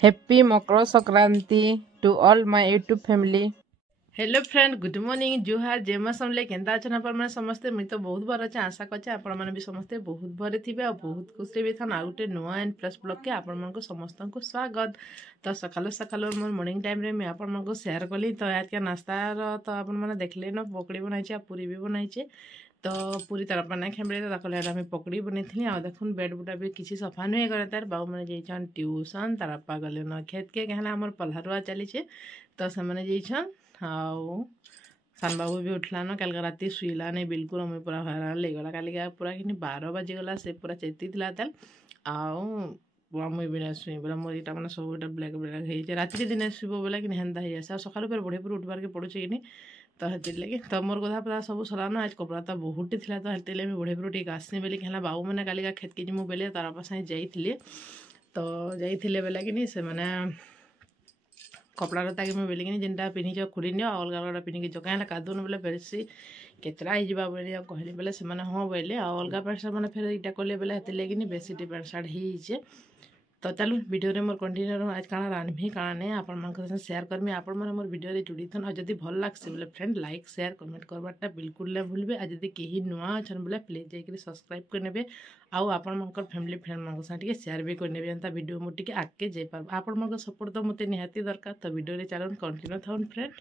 Happy Makar Sankranti to all my YouTube family. Hello friend good morning जुहार जेमा समले Kenta अच्छा आपण मैंने समस्ते मुझे तो बहुत भर अच्छे आशा करे आपण मैंने भी समस्ते बहुत भरे थे और बहुत खुशी भी था गोटे नुआ एंड प्लस ब्लॉग के आपण को समस्त को स्वागत। तो सकाल सकाल मोर मॉर्निंग टाइम रे मैं आपण को शेयर कली। तो आज के नास्तार तो आपण मैंने देखले न पकड़ी बनाई पूरी भी बनाई। तो पूरी तरफ ना खेमड़े तो आम पकड़ी बन थी आ देखुन बेड बुटा भी किसी सफा नुहे करे तार बाबू मैंने जाइछन ट्यूशन तार बापा गले न खेत के कहना आमर पल्हारुआ चलीचे। तो से जाइछन आउ सान बाबू भी उठला न कल राति शुईला नहीं बिल्कुल हमें पूरा हैरान लगला काली पूरा कि 12 बाजीगला से पूरा चेती तेल आउ मुई भी नहीं शुई बोला मोर यहाँ मैंने सब गोटे ब्लैक ब्लैक हो राति दिन शुभ बोला कि हेन्ता हो जाए सकाल फिर बढ़े पूरे उठबार के पड़ुचे कि तो हेती लगे तो मोर गधा पता सब सरान आज कपड़ा तो बहुत था। तो हेती लगे बढ़े पूरे टी आसनी बोली कहला बाबू मैंने काली खेत के जिमु बेले तार बापा साथ जाइए तो जाइए बेला कि से मैंने कपड़ा ताकि मुझे बेले जेनटा पिन्ही खुली नि अलग अलग पिन्हिक जो कहीं कादुन बोले बेसी केतरा हो बोले कहली बोले से हाँ बोले अलग पैंट सार्ट मैंने फिर इटा कले बोले हेती लगे बेसी पैंट सार्ट हो। तो चलो वीडियो मोर कंटिन्यू आज काना रांधि काना नहीं आपण शेयर करमी आपण मैंने मोर वीडियो जुड़ी थन और जब भल लगे बोले फ्रेंड लाइक शेयर कमेंट करवाटा बिल्कुल नहीं भूलबे। आज जब कहीं नुआ अच्छा बोले प्लीज जाकर सब्सक्राइब करने आउ आपण फैमिली फ्रेंड मान साथ शेयर भी करने जनता वीडियो मुझे आगे जापार आपण सपोर्ट तो मत निहाती दरकार। तो वीडियो चलो कंटिन्यू थाउन फ्रेंड।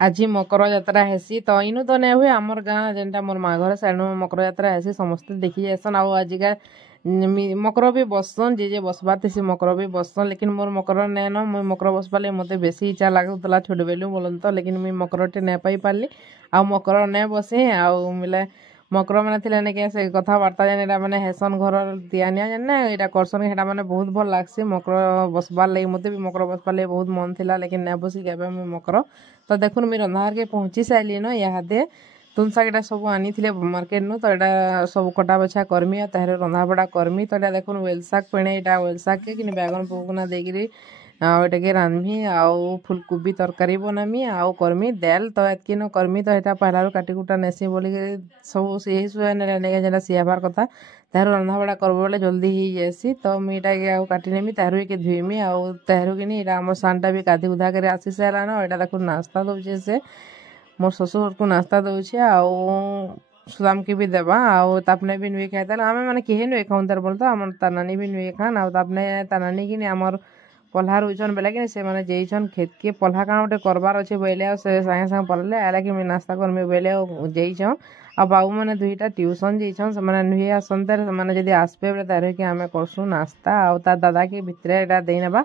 आज मकर यात्रा हेसी तो इनु तो नहीं हुए आमर गाँ जेनटा मोर माँ घर साइड मकर यात्रा हेसी समस्ते देखी जासन आजिका मकर भी बसन जे बसबार थे मकर भी बसन लेकिन मोर मकर नहीं न मुई मकर बसपाले मत बेसी इच्छा लगुला छोट बेलू बोलन तो लेकिन मुई मकर टे नहीं पाई पार्ली आ मकर नहीं बसे आउ मिले मकर मैंने थे क्या से कथबार्ता जान मैंने हेसन घर दिया निया जान यहाँ करसन है मैंने बहुत भल लगसी मकर बसबार लगे मत भी मकर बसबार लगे बहुत मन था लेकिन नहीं बसिक मुझे मकर। तो देखुन मुझे रंधार के पहुँची सारे न यहाँ तुन शाग सब आनी मार्केट नु तो यहाँ सब कटा बछा करमी और तार रंधा बड़ा करमी। तो यहाँ देखुन वेल शाग पेणे यहाँ वेल शाग के कि बैगन पुगना देकरी आटा के रांधमी आउ फुलकोबी तरकारी बनामी आउ करमी दाल। तो एतकी न करमी तो यहाँ पहला काटी कुटा नेसी बोल सब यही जेटा सियाबार कथा तार रंधा बड़ा कर बोले जल्दी ही जासी। तो मुझे काटी नेमी तारू के धुईमी आउ तारू कि आम सानटा भी गाधी गुधा कर आसी सारान। यहाँ देखो नास्ता दौचे से मोर ससुर को नास्ता दौचे आउ सुदाम के भी देवा आउ तापने भी नुए खाए आम मैंने कहे नुए खाऊन तार बोलता आम तानानी भी नुए खान आउ तापने तानानी कि आमर पल्हा रुचन बेला कि से मैंने जेइछन खेत के पल्हा काण गोटे करबार अच्छे बोले से सागे सागे पड़े आला कि मैं नास्ता करमी बोले जेइछन आ बाबू मैंने दुईटा ट्यूशन जेइछन से मैंने नुहे आसनते मैंने जब आसपे बेले तार कि आम करसु नास्ता आउ तार दादा के भितर यहाँ दे नेबा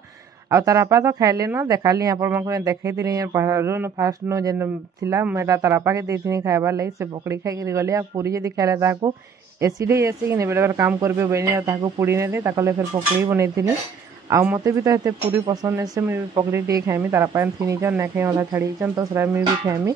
आ तार आपा तो खाइले न देखाली आपण देखी पहलू फास्ट नु जेन थिला मेटा तार आपा के देथि खाइबार लगी से पकड़ी खाई गली आ पूरी जब खाइले ताको एसिड एसिक बेले बेले काम करेंगे बोली पुड़ी ने फिर पकड़ी बनई आ मत भी तो ये पूरी पसंद से मुझे पकड़ी टे खाइमी तार पान थीन ना खाई अधा छाड़ीचन तो सर मुझे भी खाइमी।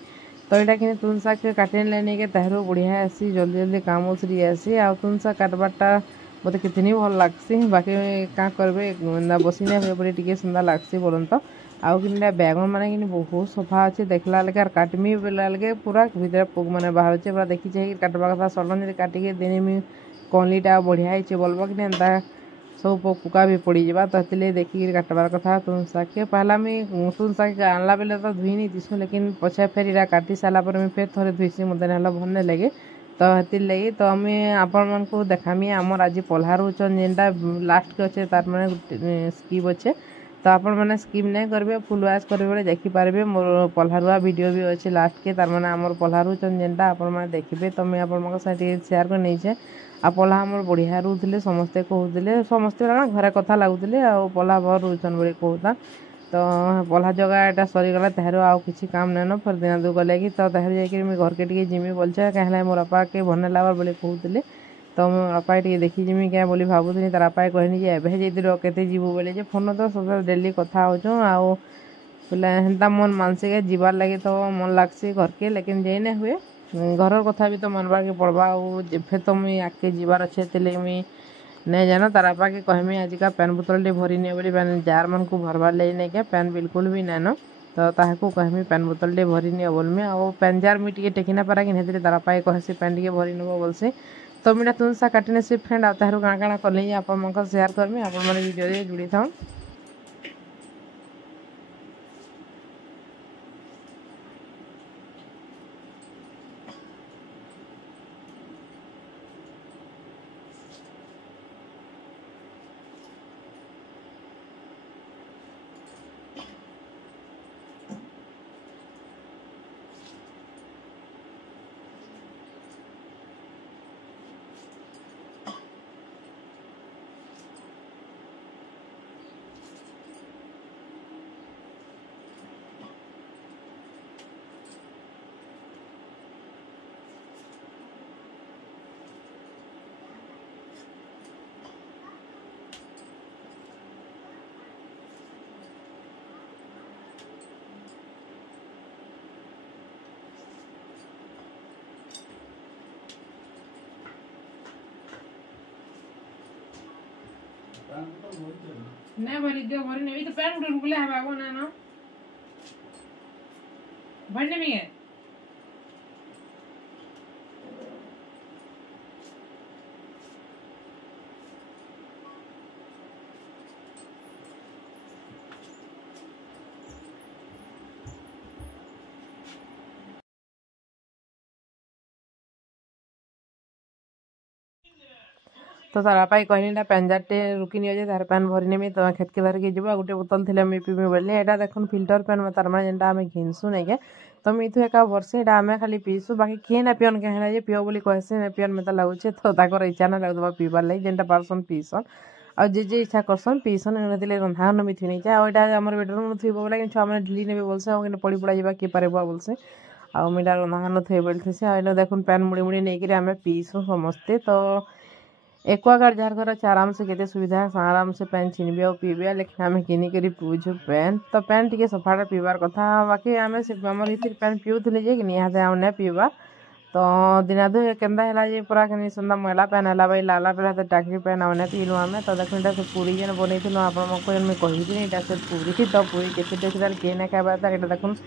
तो यहाँ कि तुन शाग के काटे लेने के तहर बढ़िया आसी जल्दी जल्दी काम उसरी आसी आ तुन शाग काटबारटा मत कितनी भल लगसी बाकी क्या करेंगे बसी ना पड़े टी सुंदर लगसी बोलन। तो आउ कि बैगन मैंने कि बहुत सफा अच्छे देखला लगे और काटमी बेला लगे पूरा भीतर पोक मैंने बाहर पूरा देखी चाहिए काटवा कथा सडन जब काटिके देनेमी कणलीटा बढ़िया होचे बोलबो कि एंता सब पुका भी पड़ जावा। तो ये देखिए काटबार कथा तुन शाग के पहला मुझे तुन शाग आनला बेले तो धुई नहीं तीसु लेकिन पछे फिर इरा काटी सारा पर फिर थे धुईसी मत ना भल नहीं लगे। तो हेती लगी तो आम आपण मन को देखामी आमर आज पल्हा रुचन जेनटा लास्ट के अच्छे तार मैंने स्कीप अच्छे तो आपण मैंने स्कीप नहीं करेंगे फुल वाच करेंगे देखिपारे मोर पल्हारुआ वीडियो भी अच्छे लास्ट के तार मैंने आमर पल्हा रुचन जेनटा आपण मैंने देखिए। तो मुझे आपण शेयर कर नहीं आ पल्हा आमर बढ़िया रुले समस्ते कहते समस्ते घरे कथा लगुले आ पल्हा भर रुचन बोली कहता। तो पल्हा जगह यहाँ सरीगला तहर आउ कि काम नाइन फिर दिन दू गले कि तो तहर जाकि घर के टी जिमी बोलचे कहीं मोर बापा के भन लाबार बोले कहते। तो मोर बापा टे देखी जिमी क्या बोली भावुनी तार बापा कहनी जे एवं जाइए केते जीवु बोले फोन तो सब डेली कथा हो आउ बोले हेन्ता मन मानसिक जीवार लगे तो मन लगसी घर के लेकिन जे नहीं हुए घर कथा भी तो मानबार के पड़वा फिर तो मुझे आगे जीवार अच्छे थे मुई नहीं जाना तार आपा के कहमी आजिका पैन बोतल टे भरी नहीं बोली पैन जार मन को भरबार लगे नहीं क्या पैन बिल्कुल भी नहीं न तो ताकू कहमी पैन बोतल टे भरी नहीं बोलमी आ पैन जार मुझे टेकिना पारा कि तार आपा कहसी पैन टे भरी नब बोलसी। तो मुझे तुम सा काटने से फ्रेंड आता है काण काण कले आप शेयर करमी आप वीडियो जुड़ी था। नहीं भरी दे भरी नहीं तो पैन उड़ रुकले है बाबू ना भरने में है तो तार बापा कहनी पैंजाटे रुकी नि तार पैन भरी नेमी तो खेत के धरिकी जब गोटे बोतल थी मुझे पीमी बोली यहाँ देखो फिल्टर पैन तार मैंने जेनटा आम घिनसु नहीं के तो मीठू एका वर्षे आम खाली पीसु बाकी किए ना पियन कहे पिओ बोली कहसी पियन में तो लगुचे तो ताकर इच्छा ना लगता पीबार लगे जेनटा पार्सन पीसन आ जे इच्छा करसन पीसन इनते रंधा भी थी नहीं जाए आम बेडरूम थी बोला छुआ मैंने ढिली ने बोलसे पड़ी पड़ा जा किए पारे बोलसे आ मीटा रंधा थे बोलते आइल देखुन पैन मुड़ी मुड़ी नहीं आम पीसु समस्ते तो एक्वागार्ड जार घर अच्छे आराम से केते सुविधा है आराम से पैन छीनबे और पीबे लेकिन आम किनिक पीछू पैन तो पैन टी सफा पीबार कथा बाकी आम से पैन पीऊले जे कि निहाते आम नहीं पीवा तो दिनादु केन्दा है पूरा कि सुंदर मैला पैन है भाई लाला पहले टाकी पैन आने पीलु आम तो देखो यहाँ से पूरी जेन बनई आपको कही से पूरी तो पूरी के किए ना खावा देखुन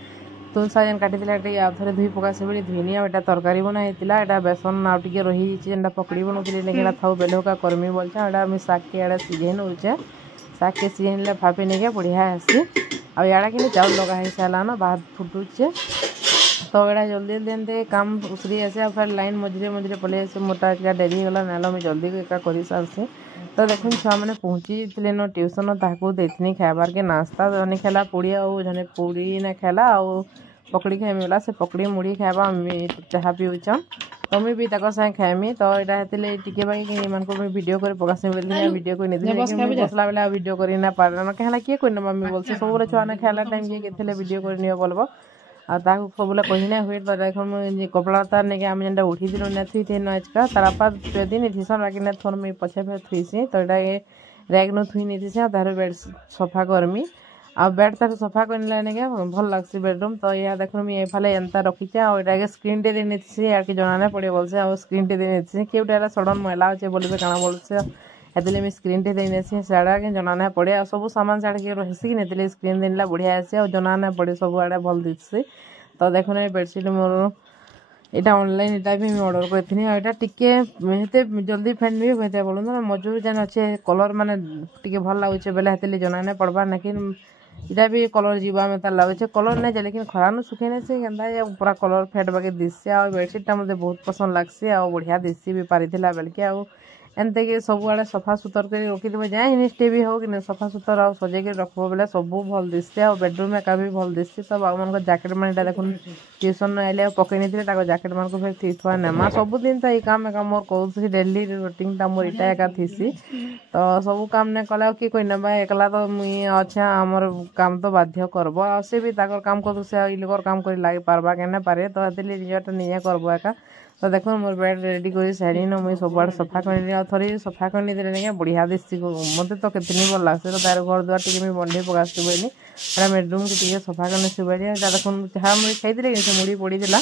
तुलसा जेन काटी आउ थे धुई पका से धुईनी यहाँ तरकारी बनाई यहाँ बेसन आउ टे रही जेनटा पकड़ी बनाऊली लेकिन था बेलोका कर्मी बोलचे यहाँ शाग के यहाँ सीझे नौचे शाग के सीझे फापी नहीं बढ़िया आसी आड़ा कि चाउल लगा हो सारान बाहर फुटुचे तो यहाँ जल्दी जल्दी एमती काम उसरी आसे और फिर लाइन मझे मझे पलि आसे मोटा डेरी होगा ना मुझे जल्दी एका कर सारसी तो देखो छुआ मैंने पहुँची न ट्यूशन ताकू देथनी खाबार के नाश्ता जने खेला पूड़ी आउ जने पूड़ी ना खेला आउ पकड़ी खाइमी से पकड़ी मुड़ी खावा चाह पीऊचन तो मुझे भी सागे खाइमी तो यहाँ टे बाकी वीडियो कर पकासी बोली वीडियो कोई नहीं बसला बेला वीडियो कर ना पारे कहला किए कोई ना मम्मी बोलसे सब छुआ ने खाला टाइम किए के वीडियो कर नियो बोलबो आ सबले कहना हुए तो देखो मुझे कपड़ा तार नहीं आम जेनटा उठी दिल ना थी थे नचका तार आपा दिन थीसन बाकी ना थोन मुझे पछे फे थुईसी तो यहाँ रैग न थुई नहीं थी तार बेड सफा करमी आ बेड तार सफा कर भल लग्सी बेडरूम तो यह देखो मुझे ये एंता रखीचे आगे स्क्रीन टे देनी यार कि जना ना पड़े बोलसे आ स्क्रीन टे देनी किए सडन मैला अच्छे बोलते काଣା बोलसे एतले मैं स्क्रीन टे देने साड़ा के जना ना पड़े सब सामान साड़ के रही नहीं स्क्रीन देने बढ़िया आसे और जना ना पड़े सब आड़े भल दिशे तो देखो ना बेडसीट मोर यहाँ ऑनलाइन यहाँ भी ऑर्डर करी यहाँ टे जल्दी फेंड भी होते बोलूँ मजूर जेन अच्छे कलर माने टे भल लगुचे बेले हेतले जना ना पड़वा लेकिन इटा भी कलर जीवा में लगुचे कलर नहीं लेकिन खरानु सुखे से क्या पूरा कलर फेड बाकी दिशे आ बेडसीटा मतलब बहुत पसंद लगसी आ बढ़िया दिशी भी पारी बेलके आ एनते कि सब आड़े सफा सुतर कर रखिदे जहाँ जिनिसटे भी हो कि सफा सुतर आ सजे रखब बेले सब भल दिशे आ बेडरूम एका भी भल दिशे तो बाबू मान जैकेट मान देखो ट्यूशन आइले पकई नहीं जैकेट मान को फिर थी थुआ नेमा सबुदिन तो ये काम एका मोर कौन डेली रुटीन टा मोर इटा एका थीसी तो सब काम नहीं कले कि कोई ना एकला तो मुई अच्छा आमर काम तो बाध्य करब आ सी भी काम कर से इलोकर काम कर लगे पार्बा के पारे तो निजटा निजे करब एका तो देखो मोर बेड रेडी कर साड़ी न मुझे सब आड़े सफा कर थोड़ी सफा कर देने बढ़िया दिशि मत तो कितनी भल लगसे तो तार घर द्वार टी बंधे पकासी बोली बेडरूम के सफा करने सुबह देखो जहाँ मुझे खाई से मुड़ी पड़ीला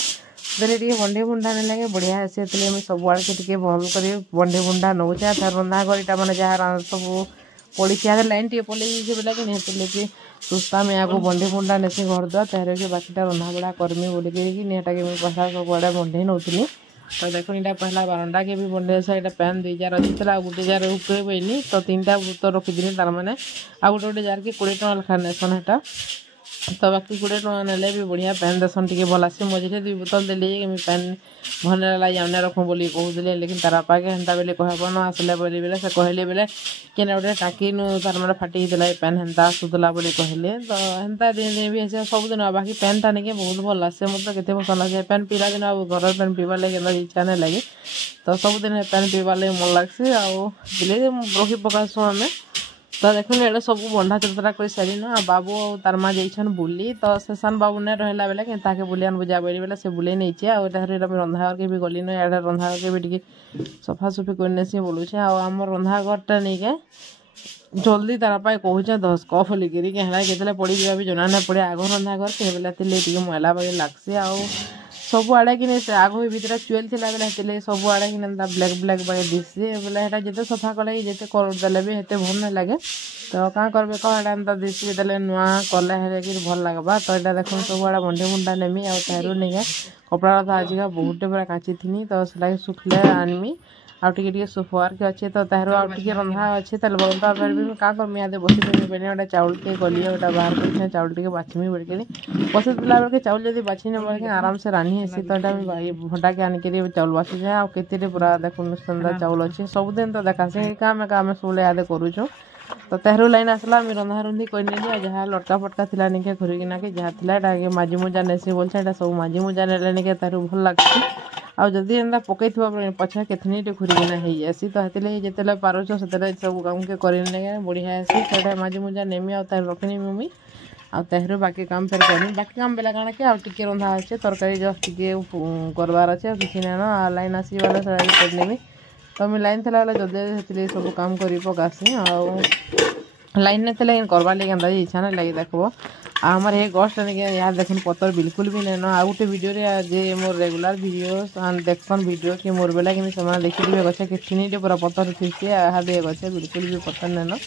टे बंधे बुंडा नहीं लगे बढ़िया आसे मुझे सब आड़ के भल कर बंधे बुंडा नौचे रंधा कर मैंने जहाँ सब पड़ी लाइन टे पलि बोला कि नहीं सुस्ता में आपको बंधे बुंडा नेसी घर द्वार तार के बाकीटा रंधा बड़ा करमी बोलिकी निहटा के पसा सब आड़े बंधे नौनी तो देखो इटा पहला बारंडा के भी बंधे से पैन 2 जार अच्छी था गोटे जार उपरे बैली तो 3टा बोतल रखीदी तार मैंने आ गोटे गोटे जार के 20 टका लेखा नेसन हेटा तो बाकी 20 टका नेले भी बढ़िया पैन देसन टे भल आसे मझे 2 बोतल देली पैन भल नाला जाने रखूँ बोली कहते लेकिन तार बापा के हेन्ता बेले कहबन आसले बोली बेले से कहले बेले के गोटे टाकी तार मैंने फाटी पैन हेन्ता आसूला बोली कहले तो हेन्ता दिन दिन भी ऐसे सब दिन बाकी पैन टा नहीं बहुत भल आसे मतलब केते पसंद लगे पैन पीला दिन घर पैन पीवा लगे इच्छा नहीं लगे तो सब दिन पैन पीवा लगे मन लगसी आले रखी पकासु आम तो देखो ये सब बंधा चतरा कर सारी न बाबू तार माँ जाइछन बुली तो सेसान बाबू ने रहा बेले कि ताके बुलियान बुझा बेली बेले से बुले नहीं रंधाघर के भी गली न या रंधाघर के भी सफासुफी करने बोलूचे आम रंधाघरटा नहीं के जल्दी तार पाए कहूचे 10 कफ लिखिरी के पड़ी जा भी जना नहीं पड़े आग रंधाघर के बेले मैला बागे लगसी सब आड़े कि से आग भीतर चुएल थी बेले सब आड़े कि ब्लैक ब्लैक बागे दिशे बेले जिते सफा कले जिते करदे भी हेते भल नहीं लगे तो क्या करबे कह दिशे देले नुआ कले कि भल लगवा तो यहाँ देख सब आड़े बंढे मुंडा नेमी आरु नहीं कपड़ा तो आजिका बहुत पूरा काची थी तो से सुखले आनमी आगे सुफार के अच्छे तो तार आगे रंधा अच्छे बंदा भी क्या करमी याद बस बेने गोटे चाउल के गली गोटा बाहर कर चाउल टे बाछमी बेड़के बस बेले चाउल जब बाछी ने बेड़के आराम से रानी हेसी तो यहाँ भंडा के आनिक चाउल बाछी जाए आ के पूरा देख सुंदर चाउल अच्छे सबुदिन तो देखा से काम सब याद करूँ तो तेहरू लाइन आसला रंधा रुंधी करनी जहाँ लटका फटका थी निके घुरीकिना के जहाँ थी माझी मुजा नेसी बोलছে सब माझी मुजा नेले निके तेहरू भल लगसी आ जदि एंता पकई पछा केथनी घुरीकिना हो जासी तो हेतिले जिते पारुछ से सब काम के करने बढ़िया आसी से माझी मुजा नेमी आ रखनी मम्मी आ तेहरू बाकी काम फेर करनी बाकी काम बेला काଣା के आगे रंधा अच्छे तरकारी जस्ट टे करवार अच्छे किसी ना लाइन आसी वाले करनेमी तो मुझे लाइन थी जल्दी सब काम कर पकासी लाइन नहीं थी लेकिन करवार लगे इच्छा नहीं लगे देखो आमर ये गस्ट यार देख पतर बिल्कुल भी नहीं आ गोटे वीडियो जे मोर रेगुलर वीडियोस देखसन वीडियो कि मोर बेला कि देखिए गचे कि पूरा पतर थी भी गचे बिल्कुल भी पतर नहीं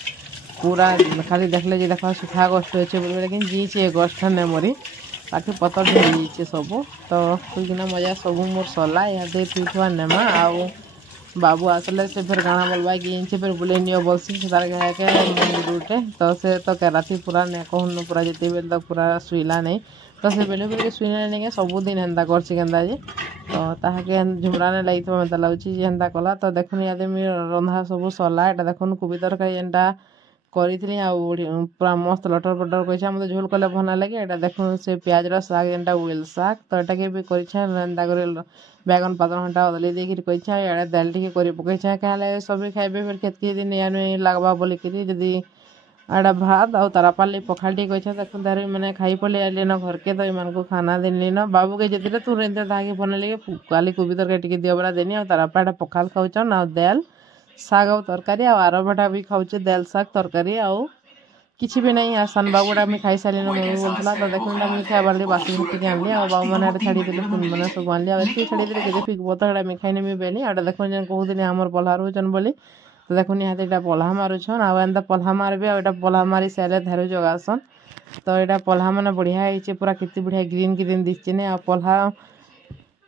पूरा खाली देखले जे देखा सुखा गस्ट अच्छे बोले लेकिन जीचे गस्ट नहीं मोरी बाकी पतर ढेरी सब तो कुछ मजा सब मोर सरला यहाँ पीठुआ नेमा आउ बाबू आसले से फिर गाना बोलवा कि इनसे फिर बुले नियो बोलसी से तार कह के रूटे तो से तो राति पूरा ने कहून पूरा जिते बेल तक पूरा शुईला नहीं तो से बेले बेले शुईला नहीं सबुदिन हेन्ता करसी केन्ता जे तो ताके झुमरा ने लगी मत लगुच हेन्ता कला तो देखुन याद रंधा सब सरला एटा देखुन कोबी तरकारी जेनटा करी पूरा मस्त लटर पटर कर मतलब झोल कले भल लगे यहाँ देखो से प्याज साग जेनटा उल साग तो यहाँ भी कर बैगन पातल घंटा अदली देकर कर दाल टी कर पकई क्या सब खाइबे फिर केतकी दिन या लगवा बोलिकी जदि आड़ा भात आ तारा पाली पखाल टी कही देखो तार मैंने खाई पड़े आइले न घर के तो इन को खाना देनी न बाबू के जितने तू रेंदे ताकि बनले काली कोबी तरकारी टी दियो बड़ा देनी और तारा पाड़ा पखाल खाऊन आ दाल साग और तरकारी आर भटा भी खाऊे दाल साग तरकारी आउ किसी भी नहीं सान बाबूटा मुझे खाई सारे मम्मी बोलता तो देखो मुझे खाइबार बासी फुटी आनली आ बाबू मैंने छाड़ी फुन मैंने सब आनली आगे छाड़ी के फिकब तो मुझे खाई नेमी बेली आटा देखो जेन कहते आमर पल्हा रोचन बोली तो देखो निहाती यहाँ पल्हा मारुछन आंता पल्हा मारबे आटा पल्हा मारी सारे धेर जगासन तो यहाँ पल्हा मैंने बढ़िया है पूरा केते बढ़िया ग्रीन ग्रीन दिखे नहीं आ पल्हा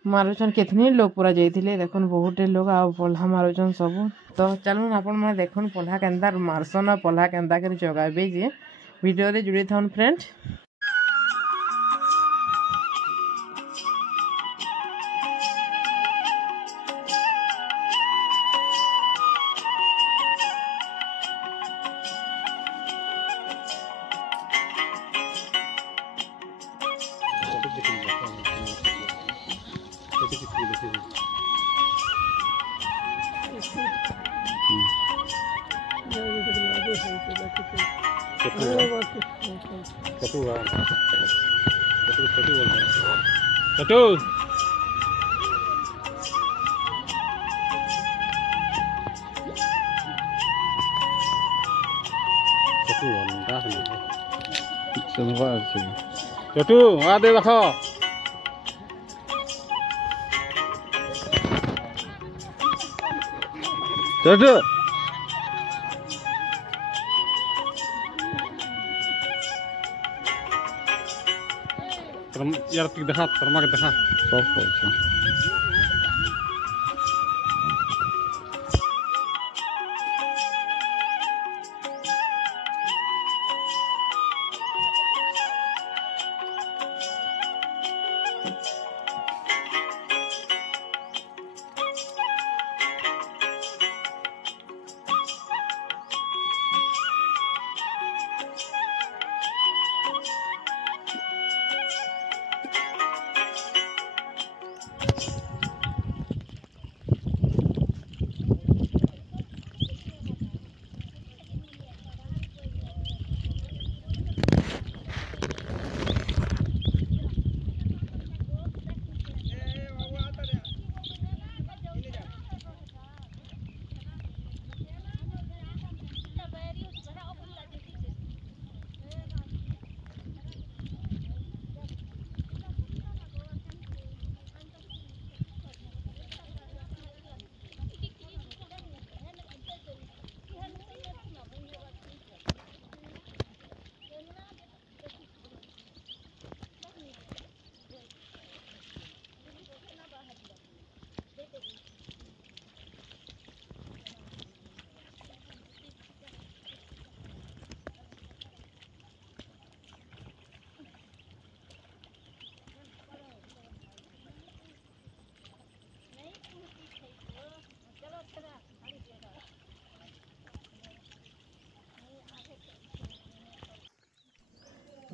मारुछन केतनी लोग पूरा जाइए देखुन बहुत लोग आ पल्हा मारुछन सब तो चलून आपण मैंने देखुन पल्हा केन्ता मारसन पल्हा केन्ता कर जगाबे जे वीडियो रे जुड़ी थाउन friend Chatu, ada lah kau. Chatu. Yarat kita hat, termak kita hat. Soft, soft.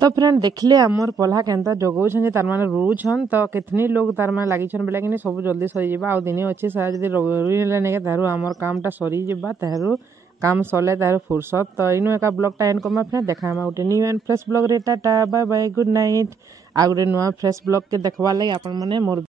तो फ्रेंड देखले आमर पल्हा केन्ता जगौछन तार माने रुछन तो कितनी लोग तार माने लागिछन बेला कि सब जल्दी सरी जिबा आ दिने अछि सारा जदी रुई नेले नेके तारू आमर कामटा सरी जिबा तारू काम सले तारू फुर्सत तो इनु एका ब्लॉगटा एंड कमा फ्रेंड देखामा उटे न्यू एंड फ्रेश ब्लॉग रे tata bye bye good night आ गुटे नुआ फ्रेश ब्लॉग के देखवा लागि आपन माने मोर